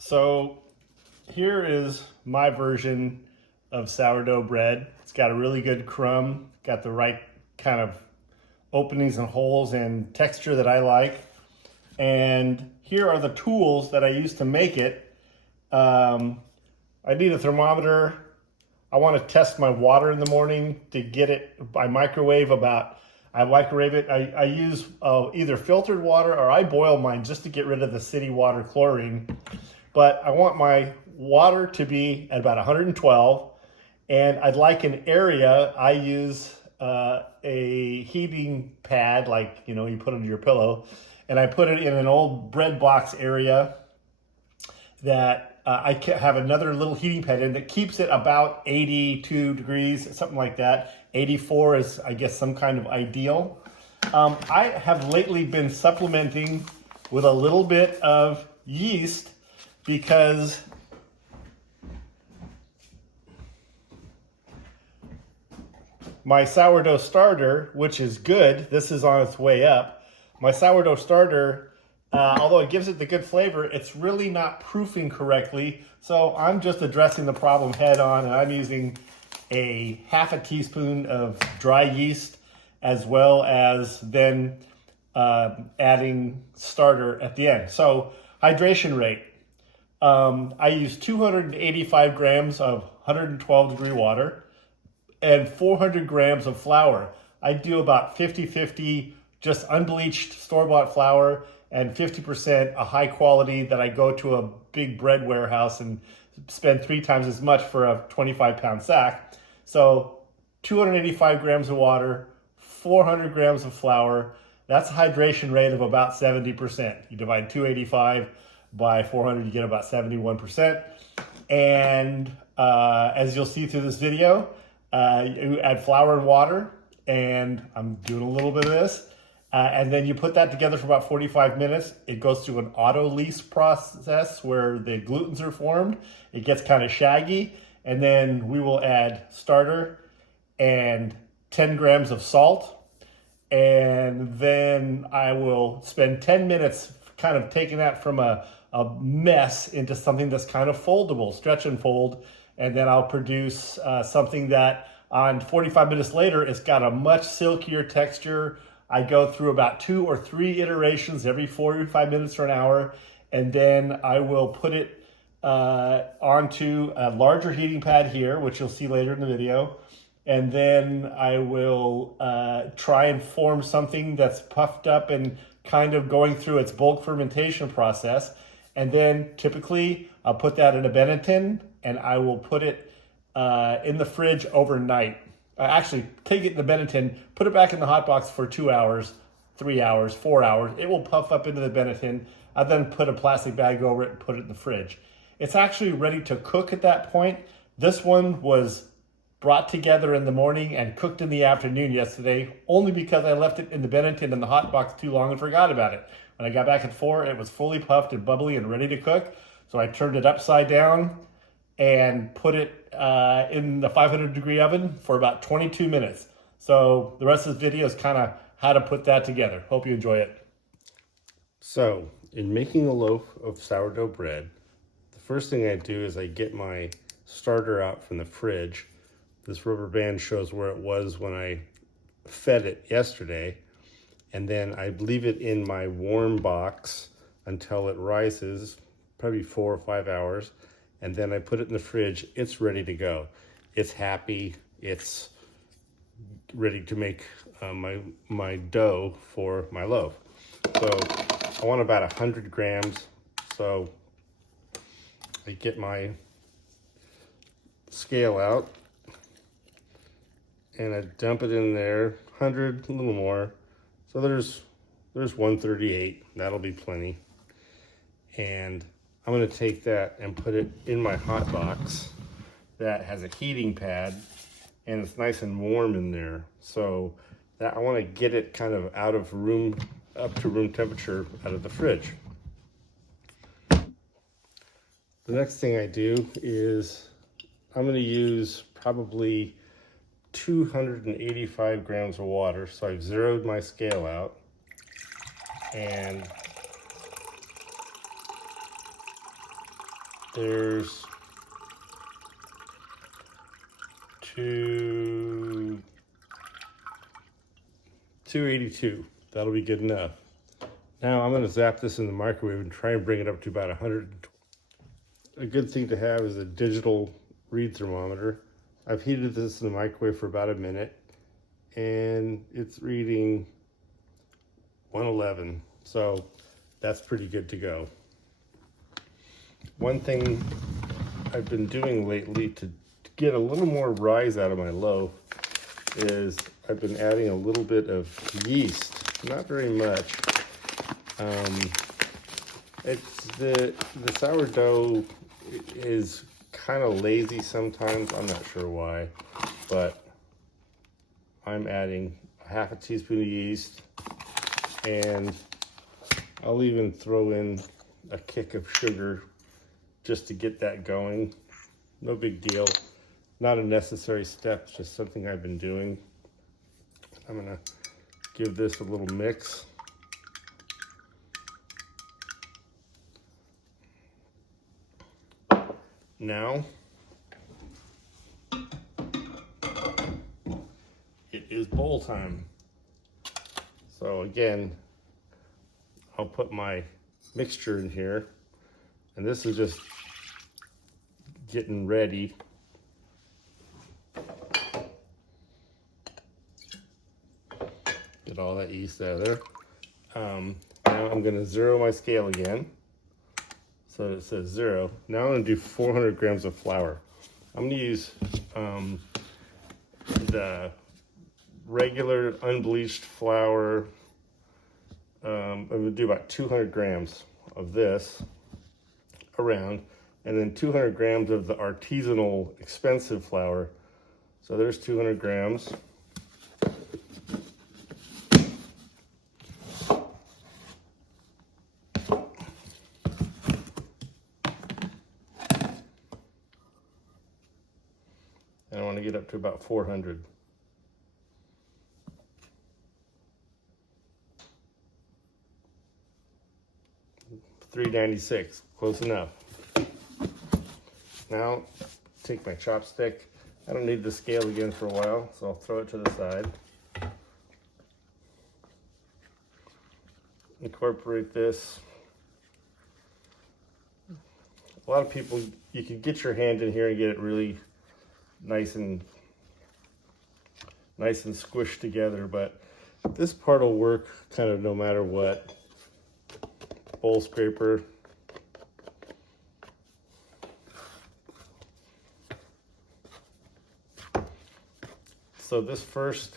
So here is my version of sourdough bread. It's got a really good crumb, got the right kind of openings and holes and texture that I like. And here are the tools that I use to make it. I need a thermometer. I want to test my water in the morning to get it. I microwave it. I use either filtered water or I boil mine just to get rid of the city water chlorine. But I want my water to be at about 112, and I'd like an area. I use a heating pad, like you put under your pillow, and I put it in an old bread box area that I have another little heating pad in that keeps it about 82 degrees, something like that. 84 is, I guess, some kind of ideal. I have lately been supplementing with a little bit of yeast because my sourdough starter, which is good, this is on its way up. My sourdough starter, although it gives it the good flavor, it's really not proofing correctly. So I'm just addressing the problem head on, and I'm using a half a teaspoon of dry yeast as well as then adding starter at the end. So hydration rate. I use 285 grams of 112 degree water and 400 grams of flour. I do about 50-50 just unbleached store-bought flour and 50% a high quality that I go to a big bread warehouse and spend 3 times as much for a 25-pound sack. So 285 grams of water, 400 grams of flour. That's a hydration rate of about 70%. You divide 285 by 400, you get about 71%. And as you'll see through this video, you add flour and water, and I'm doing a little bit of this. And then you put that together for about 45 minutes. It goes through an auto-lease process where the glutens are formed. It gets kind of shaggy. And then we will add starter and 10 grams of salt. And then I will spend 10 minutes kind of taking that from a mess into something that's kind of foldable, stretch and fold. And then I'll produce something that on 45 minutes later, it's got a much silkier texture. I go through about 2 or 3 iterations every 45 minutes or an hour. And then I will put it onto a larger heating pad here, which you'll see later in the video. And then I will try and form something that's puffed up and kind of going through its bulk fermentation process. And then typically I'll put that in a Benetton and I will put it in the fridge overnight. Actually, take it in the Benetton, put it back in the hot box for 2 hours, 3 hours, 4 hours. It will puff up into the Benetton. I then put a plastic bag over it and put it in the fridge. It's actually ready to cook at that point. This one was brought together in the morning and cooked in the afternoon yesterday, only because I left it in the Benetton in the hot box too long and forgot about it. When I got back at 4, it was fully puffed and bubbly and ready to cook. So I turned it upside down and put it in the 500 degree oven for about 22 minutes. So the rest of this video is kind of how to put that together. Hope you enjoy it. So in making a loaf of sourdough bread, the first thing I do is I get my starter out from the fridge. This rubber band shows where it was when I fed it yesterday. And then I leave it in my warm box until it rises, probably 4 or 5 hours. And then I put it in the fridge. It's ready to go. It's happy. It's ready to make my dough for my loaf. So I want about 100 grams. So I get my scale out and I dump it in there. 100, a little more. So there's 138. That'll be plenty. And I'm going to take that and put it in my hot box that has a heating pad, and it's nice and warm in there. So that I want to get it kind of out of room, up to room temperature out of the fridge. The next thing I do is I'm going to use probably 285 grams of water. So I've zeroed my scale out, and There's 282. That'll be good enough. Now I'm going to zap this in the microwave and try and bring it up to about 120. A good thing to have is a digital read thermometer. I've heated this in the microwave for about a minute and it's reading 111. So that's pretty good to go. One thing I've been doing lately to get a little more rise out of my loaf is I've been adding a little bit of yeast, not very much. It's the sourdough is kind of lazy sometimes. I'm not sure why, but I'm adding half a teaspoon of yeast, and I'll even throw in a kick of sugar just to get that going. No big deal. Not a necessary step, just something I've been doing. I'm gonna give this a little mix. Now, it is bowl time. So again, I'll put my mixture in here, and this is just getting ready. Get all that yeast out of there. Now I'm gonna zero my scale again. So it says 0. Now I'm going to do 400 grams of flour. I'm going to use the regular unbleached flour. I'm going to do about 200 grams of this around, and then 200 grams of the artisanal expensive flour. So there's 200 grams. And I want to get up to about 400. $3.96, close enough. Now, take my chopstick. I don't need the scale again for a while, so I'll throw it to the side. Incorporate this. A lot of people, you can get your hand in here and get it really nice and squished together, but this part will work kind of no matter what. Bowl scraper. So this first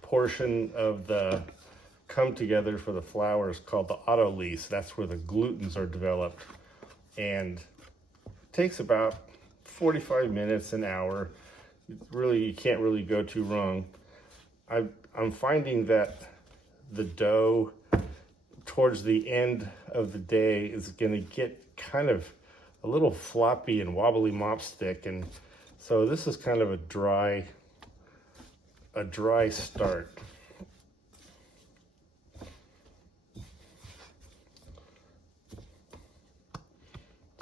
portion of the come together for the flour is called the autolyse. That's where the glutens are developed, and it takes about 45 minutes, an hour. Really, you can't really go too wrong. I'm finding that the dough towards the end of the day is going to get kind of a little floppy and wobbly mopstick, and so this is kind of a dry start.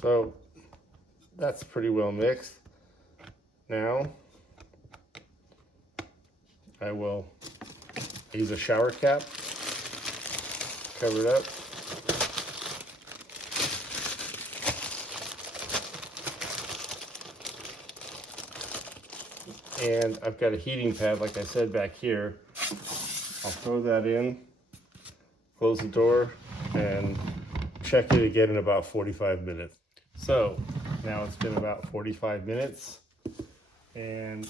So that's pretty well mixed. Now I will use a shower cap, cover it up. And I've got a heating pad, like I said, back here. I'll throw that in, close the door, and check it again in about 45 minutes. So now it's been about 45 minutes, and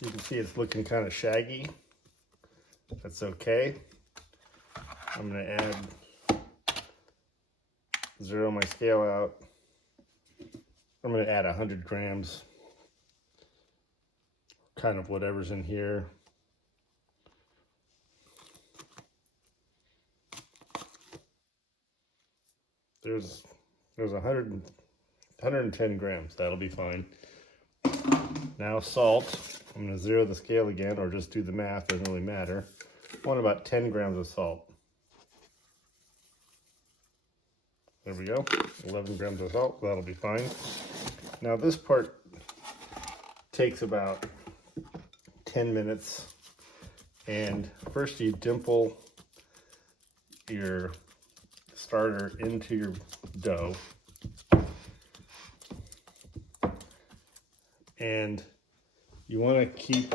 you can see it's looking kind of shaggy. That's okay. I'm gonna zero my scale out. I'm gonna add 100 grams, kind of whatever's in here. There's 110 grams, that'll be fine. Now salt, I'm gonna zero the scale again, or just do the math, doesn't really matter. I want about 10 grams of salt. There we go. 11 grams of salt. That'll be fine. Now this part takes about 10 minutes. And first you dimple your starter into your dough. And you want to keep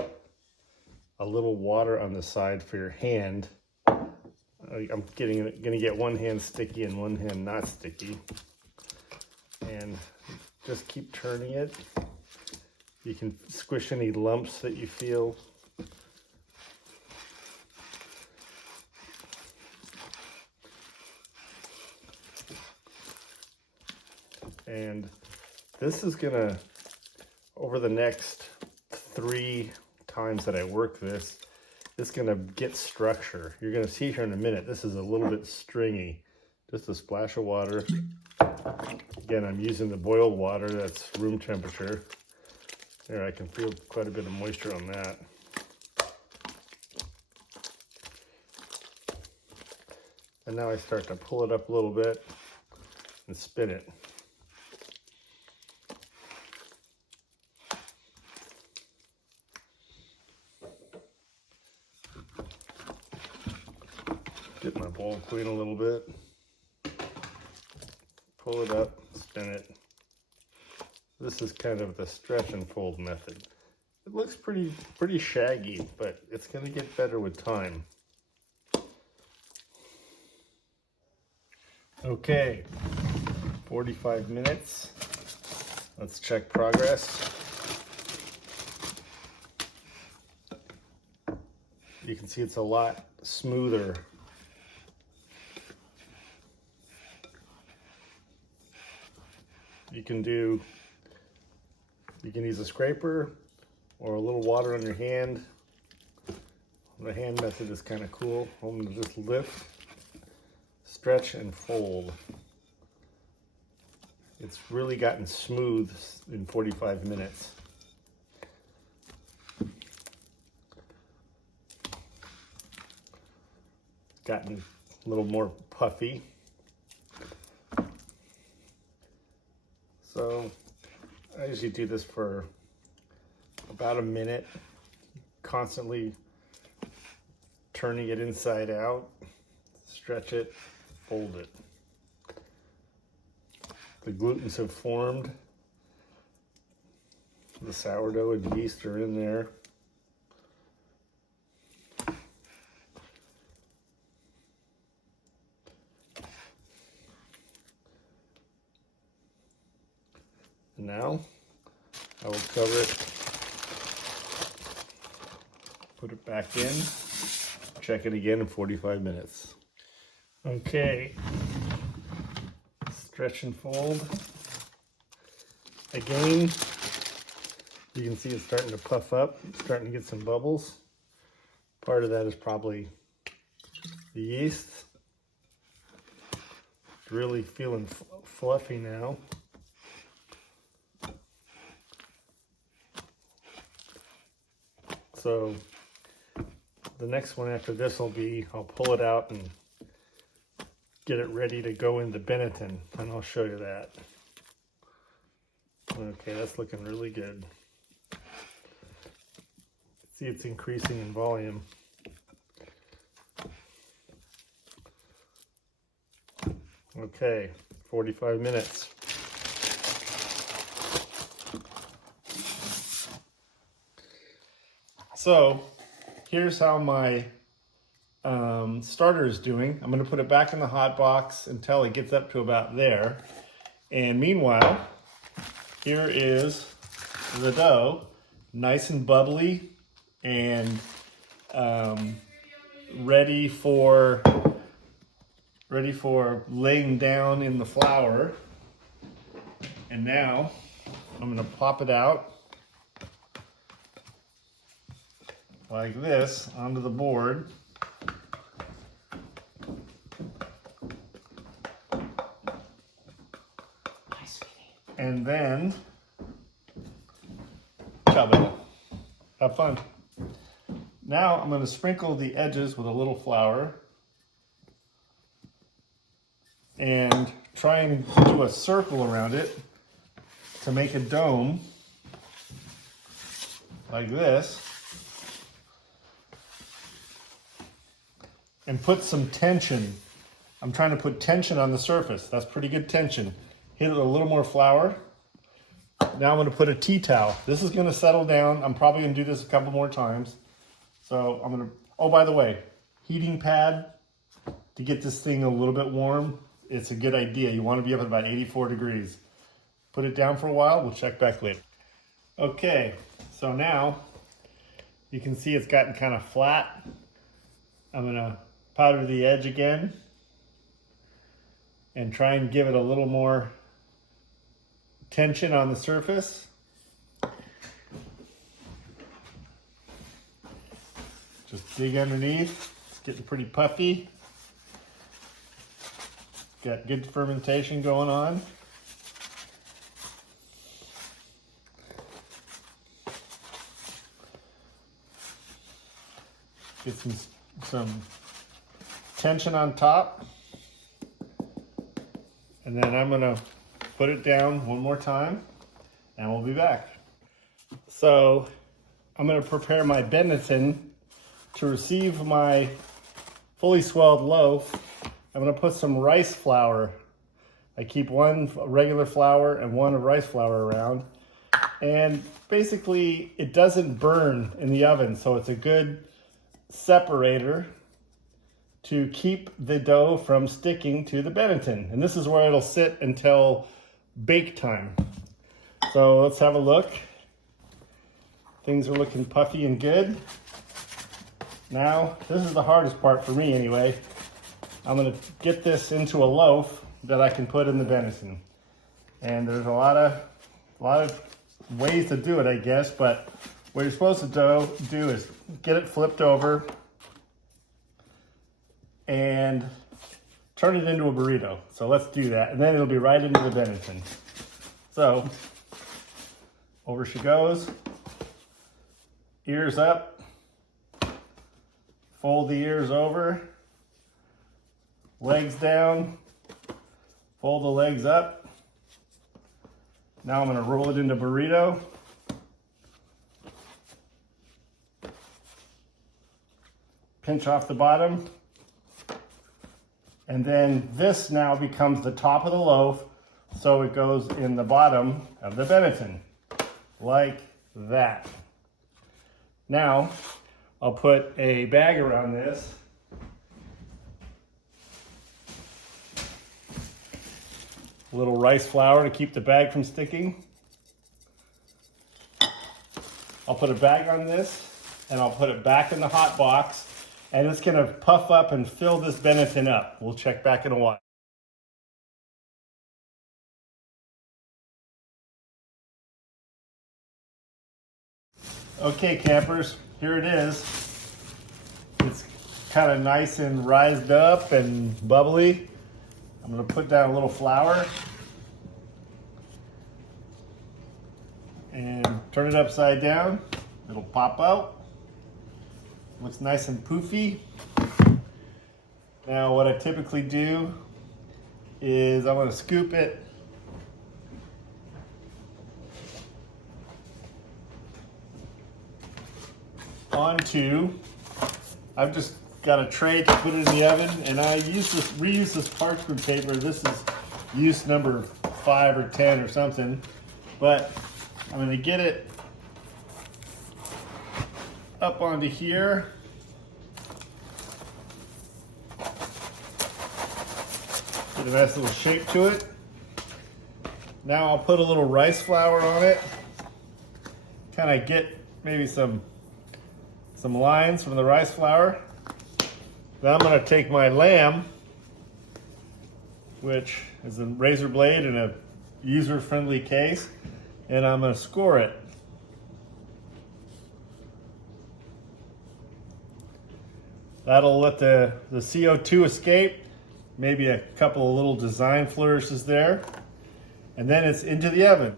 a little water on the side for your hand. I'm gonna get one hand sticky and one hand not sticky. And just keep turning it. You can squish any lumps that you feel. And this is gonna, over the next 3 times that I work this, it's gonna get structure. You're gonna see here in a minute, this is a little bit stringy. Just a splash of water. Again, I'm using the boiled water, that's room temperature. There, I can feel quite a bit of moisture on that. And now I start to pull it up a little bit and spin it. Get my bowl clean a little bit. Pull it up, spin it. This is kind of the stretch and fold method. It looks pretty shaggy, but it's gonna get better with time. Okay, 45 minutes. Let's check progress. You can see it's a lot smoother. You can use a scraper or a little water on your hand. The hand method is kind of cool. I'm going to just lift, stretch, and fold. It's really gotten smooth in 45 minutes. Gotten a little more puffy. So I usually do this for about a minute, constantly turning it inside out, stretch it, fold it. The glutens have formed. The sourdough and yeast are in there. And now I will cover it, put it back in, check it again in 45 minutes. Okay, stretch and fold. Again, you can see it's starting to puff up, it's starting to get some bubbles. Part of that is probably the yeast. It's really feeling fluffy now. So the next one after this will be, I'll pull it out and get it ready to go into Benetton, and I'll show you that. Okay, that's looking really good. See, it's increasing in volume. Okay, 45 minutes. So here's how my starter is doing. I'm going to put it back in the hot box until it gets up to about there. And meanwhile, here is the dough, nice and bubbly and ready for laying down in the flour. And now I'm going to pop it out like this onto the board. And then chop it up. Have fun. Now I'm going to sprinkle the edges with a little flour. and try and do a circle around it to make a dome like this, and put some tension. I'm trying to put tension on the surface. That's pretty good tension. Hit it with a little more flour. Now I'm going to put a tea towel. This is going to settle down. I'm probably going to do this a couple more times. So I'm going to, oh, by the way, heating pad to get this thing a little bit warm. It's a good idea. You want to be up at about 84 degrees. Put it down for a while. We'll check back later. Okay, so now you can see it's gotten kind of flat. I'm going to powder the edge again and try and give it a little more tension on the surface. Just dig underneath. It's getting pretty puffy. Got good fermentation going on. Get some tension on top. And then I'm gonna put it down one more time and we'll be back. So I'm gonna prepare my Benetton to receive my fully swelled loaf. I'm gonna put some rice flour. I keep one regular flour and one rice flour around. And basically it doesn't burn in the oven, so it's a good separator to keep the dough from sticking to the Benetton. And this is where it'll sit until bake time. So let's have a look. Things are looking puffy and good. Now, this is the hardest part for me anyway. I'm gonna get this into a loaf that I can put in the Benetton. And there's a lot of ways to do it, I guess, but what you're supposed to do is get it flipped over and turn it into a burrito. So let's do that, and then it'll be right into the Benetton. So, over she goes, ears up, fold the ears over, legs down, fold the legs up. Now I'm gonna roll it into burrito. Pinch off the bottom. And then this now becomes the top of the loaf, so it goes in the bottom of the Benetton, like that. Now, I'll put a bag around this. A little rice flour to keep the bag from sticking. I'll put a bag on this, and I'll put it back in the hot box, and it's gonna puff up and fill this Benetton up. We'll check back in a while. Okay, campers, here it is. It's kind of nice and rised up and bubbly. I'm gonna put down a little flour and turn it upside down. It'll pop out. Looks nice and poofy. Now what I typically do is I'm gonna scoop it onto, I've just got a tray to put it in the oven, and I reuse this parchment paper. This is use number 5 or 10 or something, but I'm gonna get it up onto here. Get a nice little shape to it. Now I'll put a little rice flour on it. Kind of get maybe some lines from the rice flour. Now I'm going to take my lamb, which is a razor blade in a user-friendly case, and I'm going to score it. That'll let the CO2 escape, maybe a couple of little design flourishes there, and then it's into the oven.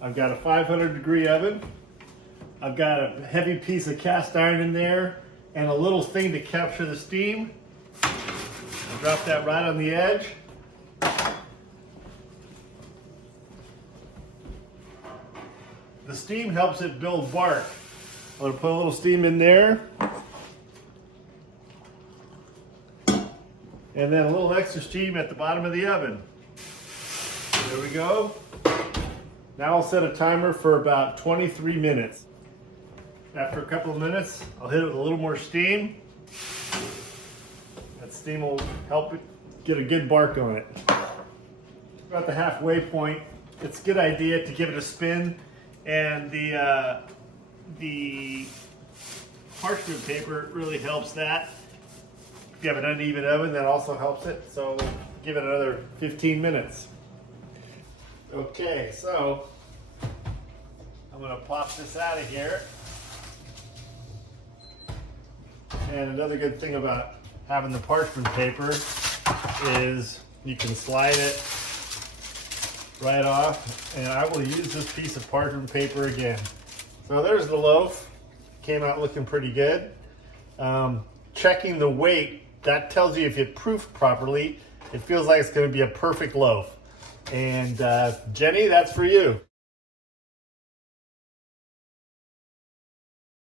I've got a 500-degree oven. I've got a heavy piece of cast iron in there and a little thing to capture the steam. I'll drop that right on the edge. The steam helps it build bark. I'm gonna put a little steam in there. And then a little extra steam at the bottom of the oven. There we go. Now I'll set a timer for about 23 minutes. After a couple of minutes, I'll hit it with a little more steam. That steam will help it get a good bark on it. About the halfway point, it's a good idea to give it a spin, and the parchment paper really helps that. If you have an uneven oven, that also helps it. So give it another 15 minutes. Okay, so I'm gonna pop this out of here. And another good thing about having the parchment paper is you can slide it right off, and I will use this piece of parchment paper again. So there's the loaf. Came out looking pretty good. Checking the weight, that tells you if it proofed properly. It feels like it's going to be a perfect loaf. And Jenny, that's for you.